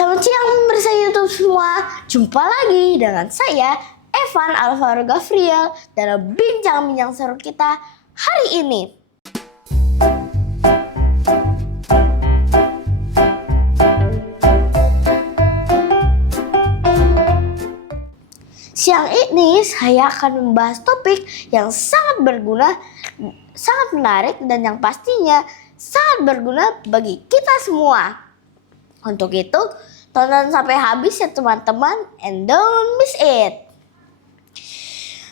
Selamat siang pemirsa YouTube semua. Jumpa lagi dengan saya Evan Alvaro Gavriel dalam bincang-bincang seru kita hari ini. Siang ini saya akan membahas topik yang sangat berguna, sangat menarik dan yang pastinya sangat berguna bagi kita semua. Untuk itu, tonton sampai habis ya teman-teman, and don't miss it.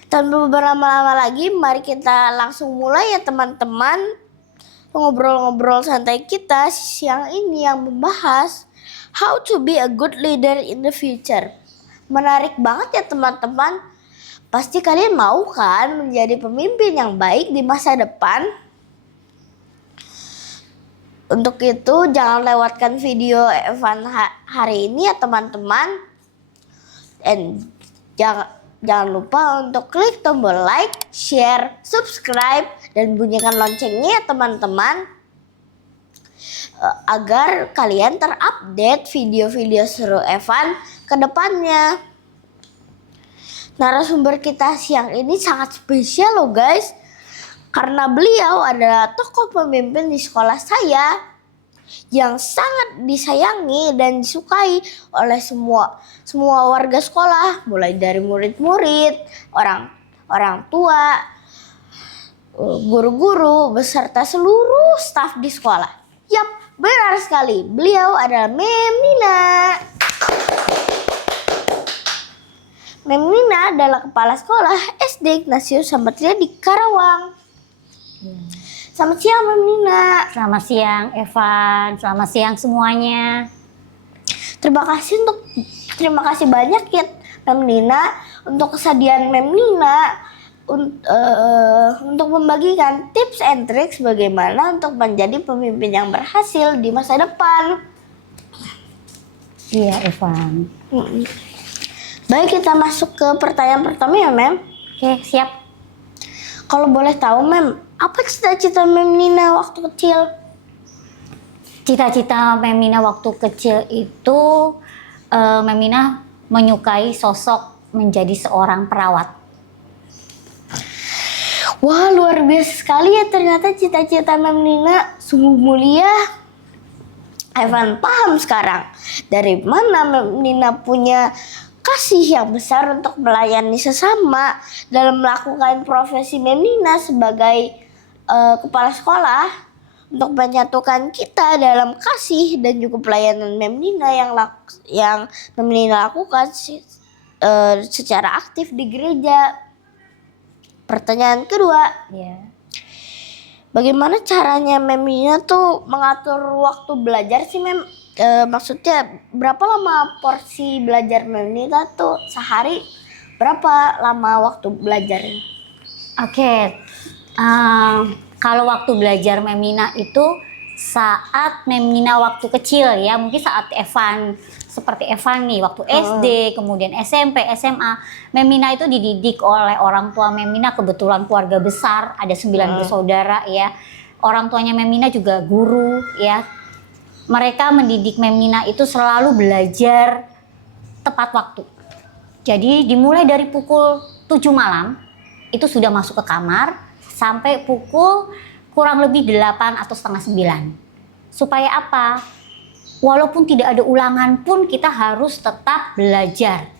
Tanpa berlama-lama lagi, mari kita langsung mulai ya teman-teman. Ngobrol-ngobrol santai kita siang ini yang membahas how to be a good leader in the future. Menarik banget ya teman-teman. Pasti kalian mau kan menjadi pemimpin yang baik di masa depan? Untuk itu jangan lewatkan video Evan hari ini ya teman-teman. Dan jangan lupa untuk klik tombol like, share, subscribe, dan bunyikan loncengnya ya teman-teman. Agar kalian terupdate video-video seru Evan ke depannya. Narasumber kita siang ini sangat spesial loh guys. Karena beliau adalah tokoh pemimpin di sekolah saya yang sangat disayangi dan disukai oleh semua warga sekolah, mulai dari murid-murid, orang tua, guru-guru, beserta seluruh staf di sekolah. Yap, benar sekali. Beliau adalah Mem Nina. Mem Nina adalah kepala sekolah SD Ignatius Sampatria di Karawang. Selamat siang Mem Nina. Selamat siang Evan, selamat siang semuanya. Terima kasih banyak ya Mem Nina untuk kesediaan Mem Nina untuk membagikan tips and tricks bagaimana untuk menjadi pemimpin yang berhasil di masa depan. Iya Evan. Baik, kita masuk ke pertanyaan pertama ya Mem. Oke, siap. Kalau boleh tahu Mem, apa cita-cita Mem Nina waktu kecil? Cita-cita Mem Nina waktu kecil itu Mem Nina menyukai sosok menjadi seorang perawat. Wah, luar biasa sekali ya, ternyata cita-cita Mem Nina sungguh mulia. Evan paham sekarang dari mana Mem Nina punya kasih yang besar untuk melayani sesama dalam melakukan profesi Mem Nina sebagai kepala sekolah untuk menyatukan kita dalam kasih dan juga pelayanan Mem Nina yang Mem Nina lakukan secara aktif di gereja. Pertanyaan kedua, bagaimana caranya Mem Nina tuh mengatur waktu belajar sih Mem? Maksudnya berapa lama porsi belajar Mem Nina tuh sehari? Berapa lama waktu belajarnya? Oke, kalau waktu belajar Mem Nina itu saat Mem Nina waktu kecil ya, mungkin saat Evan seperti Evan nih waktu SD, kemudian SMP, SMA, Mem Nina itu dididik oleh orang tua Mem Nina, kebetulan keluarga besar, ada 9 bersaudara ya. Orang tuanya Mem Nina juga guru ya. Mereka mendidik Mem Nina itu selalu belajar tepat waktu. Jadi dimulai dari pukul 7 malam itu sudah masuk ke kamar sampai pukul kurang lebih 8 atau setengah 9. Supaya apa? Walaupun tidak ada ulangan pun kita harus tetap belajar.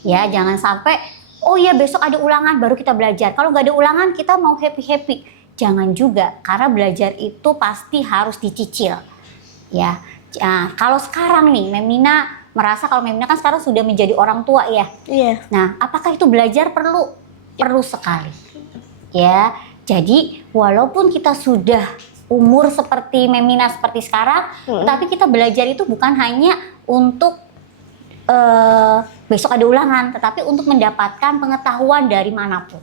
Ya, jangan sampai oh ya besok ada ulangan baru kita belajar. Kalau nggak ada ulangan kita mau happy-happy. Jangan juga, karena belajar itu pasti harus dicicil. Ya, nah, kalau sekarang nih Mem Nina merasa kalau Mem Nina kan sekarang sudah menjadi orang tua ya. Iya. Nah, apakah itu belajar perlu? Perlu sekali. Ya, jadi walaupun kita sudah umur seperti Mem Nina seperti sekarang, tapi kita belajar itu bukan hanya untuk besok ada ulangan, tetapi untuk mendapatkan pengetahuan dari manapun.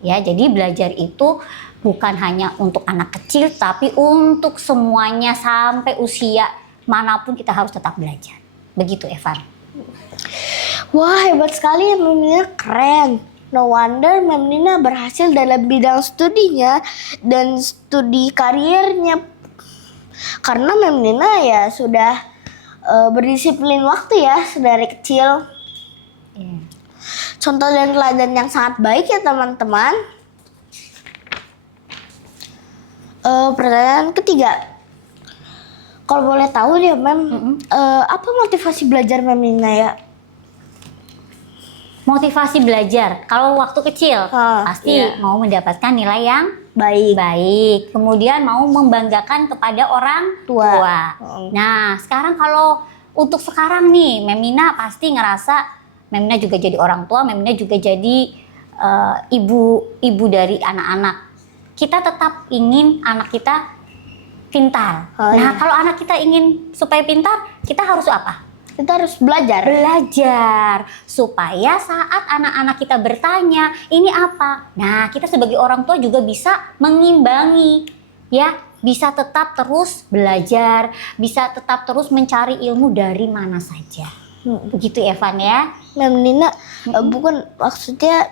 Ya, jadi belajar itu bukan hanya untuk anak kecil, tapi untuk semuanya sampai usia manapun kita harus tetap belajar. Begitu Evan. Wah, hebat sekali ya Mem Nina, keren. No wonder Mem Nina berhasil dalam bidang studinya dan studi karirnya. Karena Mem Nina ya sudah berdisiplin waktu ya dari kecil. Iya. Contoh dan teladan yang sangat baik ya teman-teman. Pertanyaan ketiga. Kalau boleh tahu nih Mem, apa motivasi belajar Mem Nina ya? Motivasi belajar kalau waktu kecil pasti iya. mau mendapatkan nilai yang Baik. baik, kemudian mau membanggakan kepada orang tua. Nah, sekarang kalau untuk sekarang nih, Memina pasti ngerasa Memina juga jadi orang tua, Memina juga jadi ibu dari anak-anak. Kita tetap ingin anak kita pintar. Nah, kalau anak kita ingin supaya pintar, kita harus apa? Kita harus belajar. Belajar supaya saat anak-anak kita bertanya ini apa, nah kita sebagai orang tua juga bisa mengimbangi, ya, bisa tetap terus belajar, bisa tetap terus mencari ilmu dari mana saja. Begitu Evan ya. Mem Nina, bukan maksudnya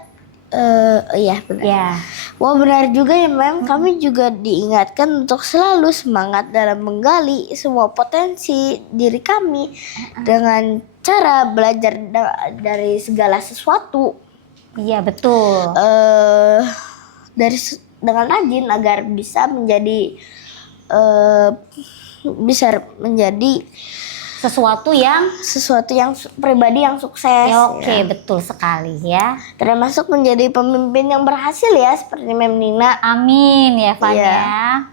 iya benar. Ya. Wah benar juga ya Mem, kami juga diingatkan untuk selalu semangat dalam menggali semua potensi diri kami dengan cara belajar dari segala sesuatu. Iya betul. Dengan rajin agar bisa menjadi Sesuatu yang pribadi yang sukses. Oke, betul sekali ya. Termasuk menjadi pemimpin yang berhasil ya seperti Mem Nina. Amin ya Evan ya.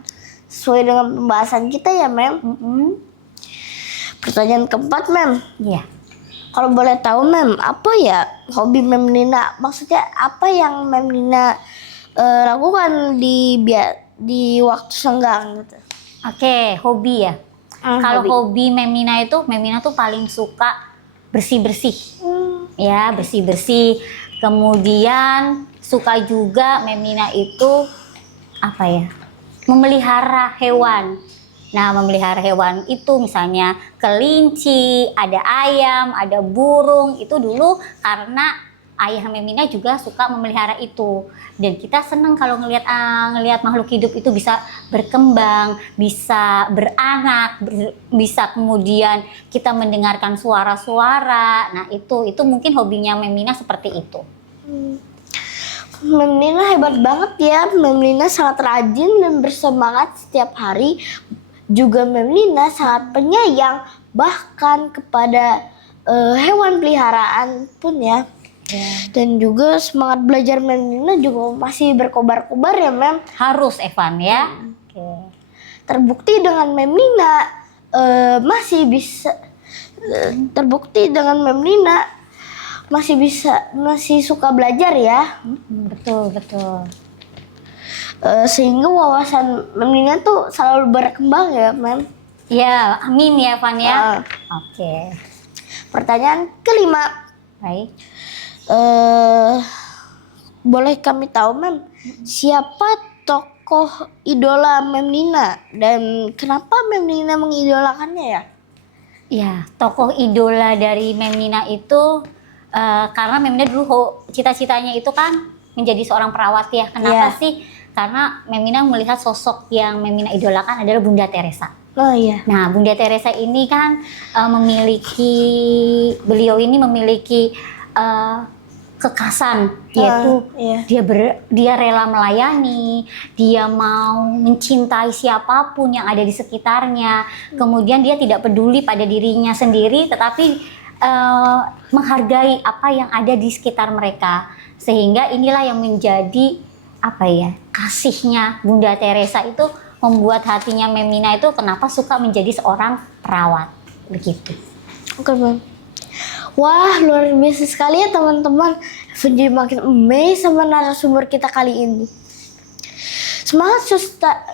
Sesuai dengan pembahasan kita ya Mem. Pertanyaan keempat Mem. Iya. Kalau boleh tahu Mem, apa ya hobi Mem Nina? Maksudnya apa yang Mem Nina lakukan di waktu senggang gitu? Oke, hobi ya. Kalau hobi Memina tuh paling suka bersih-bersih. Ya, bersih-bersih. Kemudian suka juga Memina itu apa ya? Memelihara hewan. Nah, memelihara hewan itu misalnya kelinci, ada ayam, ada burung. Itu dulu karena ayah Memina juga suka memelihara itu. Dan kita senang kalau ngelihat makhluk hidup itu bisa berkembang, bisa beranak, bisa kemudian kita mendengarkan suara-suara. Nah, itu mungkin hobinya Memina seperti itu. Mem Nina hebat banget ya. Mem Nina sangat rajin dan bersemangat setiap hari. Juga Mem Nina sangat penyayang bahkan kepada hewan peliharaan pun ya. Dan juga semangat belajar Mem Nina juga masih berkobar-kobar ya Mem. Harus Evan ya. Terbukti dengan Mem Nina masih suka belajar ya. Betul. Sehingga wawasan Mem Nina tuh selalu berkembang ya Mem. Ya, amin ya Evan ya. Oke. Pertanyaan kelima. Baik. Boleh kami tahu Mem, siapa tokoh idola Mem Nina dan kenapa Mem Nina mengidolakannya ya? Ya, tokoh idola dari Mem Nina itu karena Mem Nina dulu cita-citanya itu kan menjadi seorang perawat ya. Kenapa sih? Karena Mem Nina melihat sosok yang Mem Nina idolakan adalah Bunda Teresa. Oh iya. Nah, Bunda Teresa ini kan beliau ini memiliki kekasan, yaitu dia rela melayani, dia mau mencintai siapapun yang ada di sekitarnya. Kemudian dia tidak peduli pada dirinya sendiri, tetapi menghargai apa yang ada di sekitar mereka. Sehingga inilah yang menjadi kasihnya Bunda Teresa itu membuat hatinya Mem Nina itu kenapa suka menjadi seorang perawat begitu. Oke Mem. Wah, luar biasa sekali ya teman-teman. Jadi makin amazed sama narasumber kita kali ini.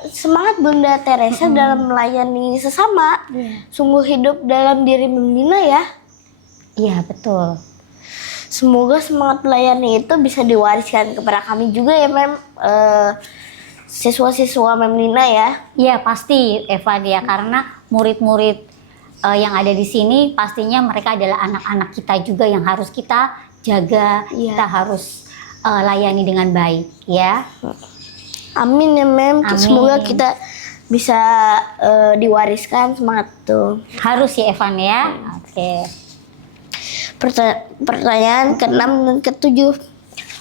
Semangat Bunda Teresa dalam melayani sesama. Sungguh hidup dalam diri Mem Nina ya. Iya, betul. Semoga semangat melayani itu bisa diwariskan kepada kami juga ya Mem. Siswa-siswa Mem Nina ya. Iya, pasti Eva ya, karena murid-murid yang ada di sini pastinya mereka adalah anak-anak kita juga yang harus kita jaga, kita harus layani dengan baik ya. Amin ya Mem. Amin. Semoga kita bisa diwariskan semangat tuh. Harus ya Evan ya. Oke. Pertanyaan ke-6 dan ke-7.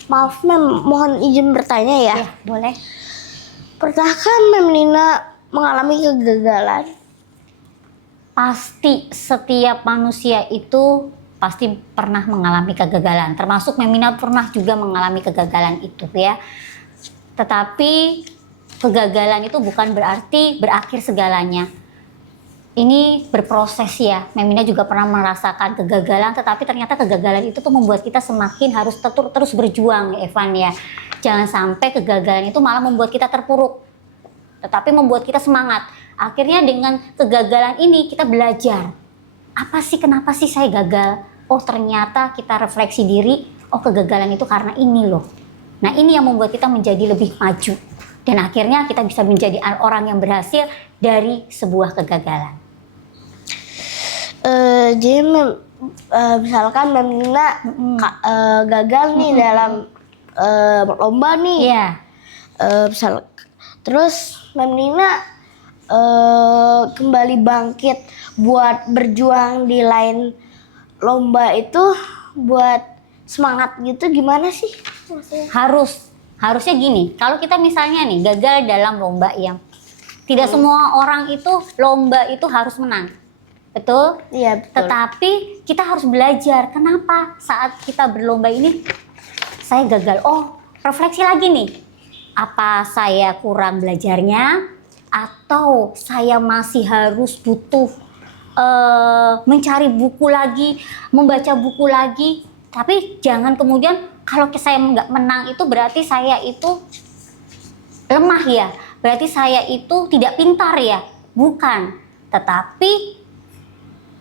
Maaf Mem, mohon izin bertanya ya. Ya, boleh. Pernahkah Mem Nina mengalami kegagalan? Pasti setiap manusia itu pasti pernah mengalami kegagalan. Termasuk Memina pernah juga mengalami kegagalan itu ya. Tetapi kegagalan itu bukan berarti berakhir segalanya. Ini berproses ya. Memina juga pernah merasakan kegagalan, tetapi ternyata kegagalan itu tuh membuat kita semakin harus terus berjuang, Evan ya. Jangan sampai kegagalan itu malah membuat kita terpuruk, tetapi membuat kita semangat. Akhirnya dengan kegagalan ini kita belajar. Apa sih, kenapa sih saya gagal? Oh ternyata kita refleksi diri, oh kegagalan itu karena ini loh. Nah ini yang membuat kita menjadi lebih maju. Dan akhirnya kita bisa menjadi orang yang berhasil dari sebuah kegagalan. Jadi misalkan Mem Nina gagal nih dalam lomba nih. Iya. Terus Mem Nina kembali bangkit buat berjuang di lain lomba itu buat semangat gitu, gimana sih maksudnya? Harusnya gini, kalau kita misalnya nih gagal dalam lomba yang tidak semua orang itu lomba itu harus menang. Betul? Iya, betul. Tetapi kita harus belajar kenapa saat kita berlomba ini saya gagal. Oh, refleksi lagi nih. Apa saya kurang belajarnya atau saya masih harus butuh mencari buku lagi, membaca buku lagi. Tapi jangan kemudian kalau saya nggak menang itu berarti saya itu lemah ya. Berarti saya itu tidak pintar ya. Bukan. Tetapi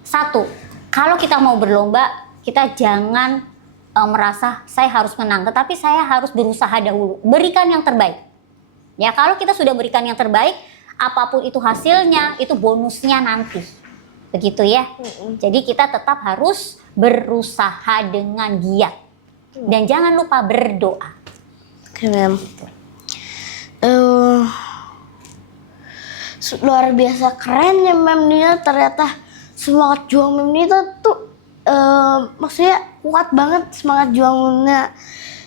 satu, kalau kita mau berlomba, kita jangan merasa saya harus menang, tetapi saya harus berusaha dahulu, berikan yang terbaik. Ya, kalau kita sudah berikan yang terbaik, apapun itu hasilnya, itu bonusnya nanti. Begitu ya. Jadi kita tetap harus berusaha dengan giat. Dan jangan lupa berdoa. Oke, Mem. Luar biasa keren ya Mem Nina, ternyata semangat juang Mem Nina tuh maksudnya kuat banget semangat juangnya.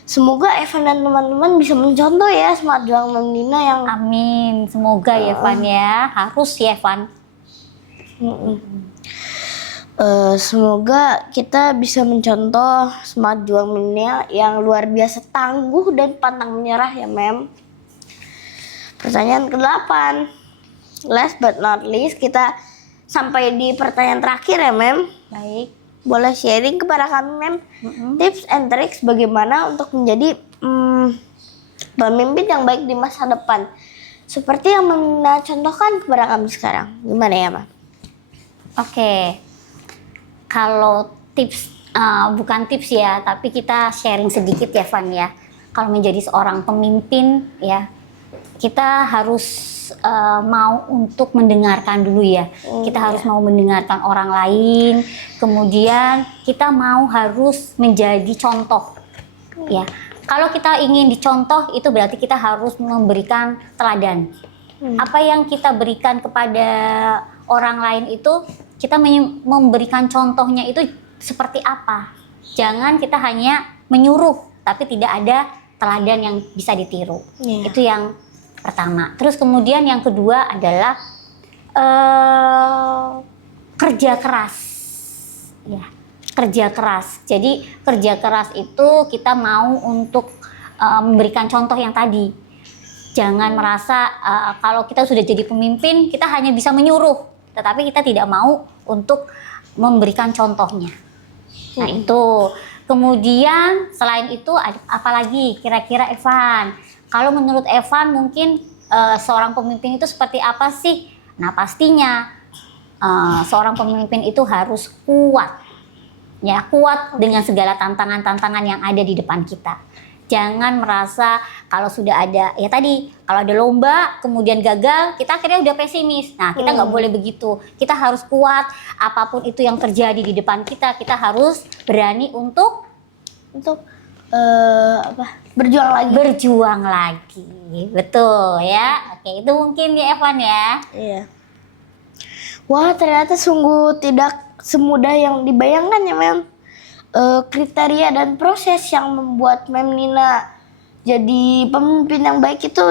Semoga Evan dan teman-teman bisa mencontoh ya semangat juang Mem Nina yang Amin. Semoga ya Evan ya. Harus ya Evan. Semoga kita bisa mencontoh semangat juang Mem Nina yang luar biasa tangguh dan pantang menyerah ya Mem. Pertanyaan ke-8. Last but not least, kita sampai di pertanyaan terakhir ya Mem. Baik. Boleh sharing kepada kami Mem tips and tricks bagaimana untuk menjadi pemimpin yang baik di masa depan, seperti yang Mem contohkan kepada kami sekarang. Gimana ya Mem? Oke. Kalau tips, bukan tips ya, tapi kita sharing sedikit ya Van ya. Kalau menjadi seorang pemimpin ya, kita harus mau untuk mendengarkan dulu ya. Kita harus mau mendengarkan orang lain. Kemudian kita harus menjadi contoh. Ya. Kalau kita ingin dicontoh itu berarti kita harus memberikan teladan. Apa yang kita berikan kepada orang lain itu kita memberikan contohnya itu seperti apa. Jangan kita hanya menyuruh tapi tidak ada teladan yang bisa ditiru. Itu yang pertama. Terus kemudian yang kedua adalah kerja keras. Ya, kerja keras. Jadi kerja keras itu kita mau untuk memberikan contoh yang tadi. Jangan merasa kalau kita sudah jadi pemimpin kita hanya bisa menyuruh, tetapi kita tidak mau untuk memberikan contohnya. Nah itu. Kemudian selain itu apalagi kira-kira Evan? Kalau menurut Evan mungkin seorang pemimpin itu seperti apa sih? Nah pastinya seorang pemimpin itu harus kuat. Ya, kuat dengan segala tantangan-tantangan yang ada di depan kita. Jangan merasa kalau sudah ada, ya tadi, kalau ada lomba kemudian gagal, kita akhirnya udah pesimis. Nah kita nggak boleh begitu. Kita harus kuat, apapun itu yang terjadi di depan kita, kita harus berani untuk berjuang lagi. Berjuang lagi. Betul ya. Oke, itu mungkin ya Evan ya. Iya. Wah, ternyata sungguh tidak semudah yang dibayangkan ya, Mem. Kriteria dan proses yang membuat Mem Nina jadi pemimpin yang baik itu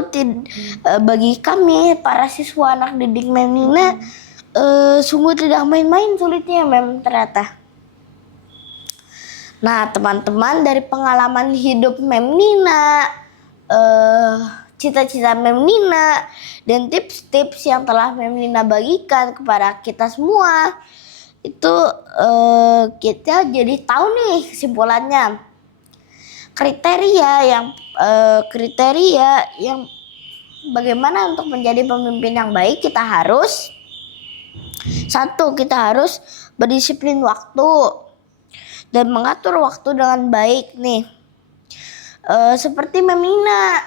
bagi kami para siswa anak didik Mem Nina sungguh tidak main-main sulitnya, Mem, ternyata. Nah, teman-teman, dari pengalaman hidup Mem Nina, cita-cita Mem Nina, dan tips-tips yang telah Mem Nina bagikan kepada kita semua, itu kita jadi tahu nih kesimpulannya. Kriteria yang bagaimana untuk menjadi pemimpin yang baik, kita harus berdisiplin waktu dan mengatur waktu dengan baik nih. Seperti Mem Nina,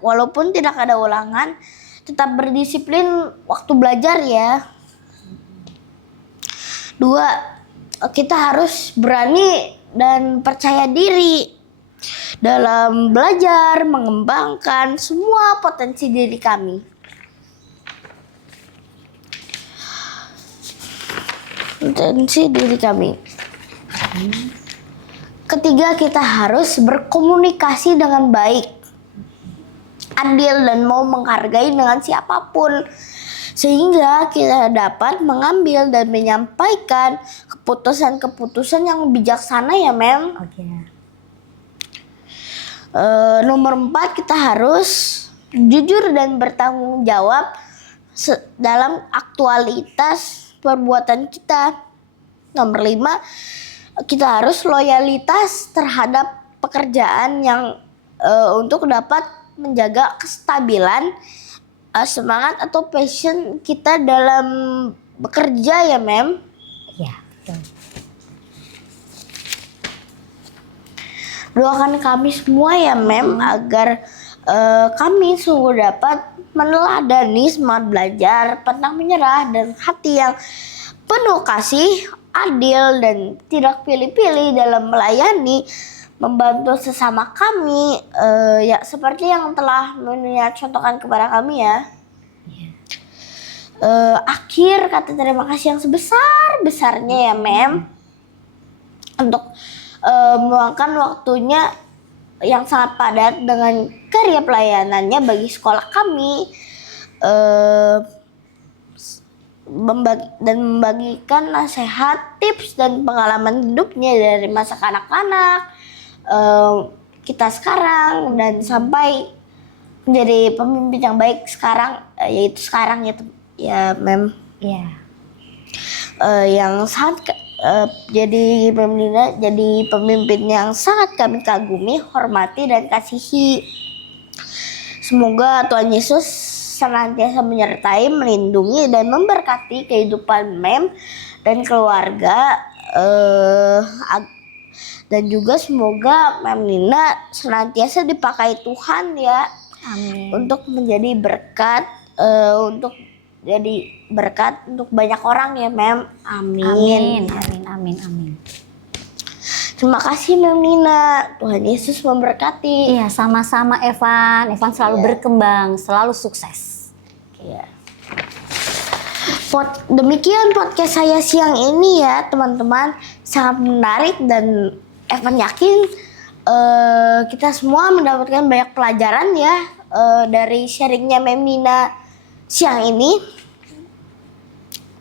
walaupun tidak ada ulangan, tetap berdisiplin waktu belajar ya. 2, kita harus berani dan percaya diri dalam belajar, mengembangkan semua potensi diri kami. Ketiga, kita harus berkomunikasi dengan baik, adil, dan mau menghargai dengan siapapun, sehingga kita dapat mengambil dan menyampaikan keputusan-keputusan yang bijaksana ya, Mem. Oke. Nomor 4, kita harus jujur dan bertanggung jawab dalam aktualitas perbuatan kita. Nomor 5, kita harus loyalitas terhadap pekerjaan yang untuk dapat menjaga kestabilan semangat atau passion kita dalam bekerja ya, Mem. Iya, betul. Doakan kami semua ya, Mem, agar kami sungguh dapat meneladani semangat belajar, pantang menyerah, dan hati yang penuh kasih, adil, dan tidak pilih-pilih dalam melayani, membantu sesama kami, ya seperti yang telah contohkan kepada kami ya. Akhir kata terima kasih yang sebesar-besarnya ya, Mem, untuk meluangkan waktunya yang sangat padat dengan karya pelayanannya bagi sekolah kami, membagikan nasihat, tips, dan pengalaman hidupnya dari masa kanak-kanak kita sekarang dan sampai menjadi pemimpin yang baik sekarang, yaitu sekarang ya, Mem. Iya. Yang sangat jadi pemimpin yang sangat kami kagumi, hormati, dan kasihi. Semoga Tuhan Yesus senantiasa menyertai, melindungi, dan memberkati kehidupan Mem dan keluarga, dan juga semoga Mem Nina senantiasa dipakai Tuhan ya. Amin. Untuk menjadi berkat, untuk banyak orang ya, Mem. Amin. Amin. Terima kasih, Mem Nina. Tuhan Yesus memberkati. Iya, sama-sama Evan. Evan selalu berkembang, selalu sukses. Iya. Demikian podcast saya siang ini ya, teman-teman. Sangat menarik dan Evan yakin kita semua mendapatkan banyak pelajaran ya dari sharingnya Mem Nina siang ini.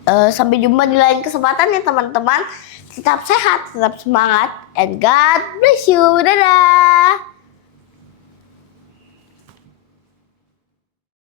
Sampai jumpa di lain kesempatan ya, teman-teman. Tetap sehat, tetap semangat, and God bless you. Dadah.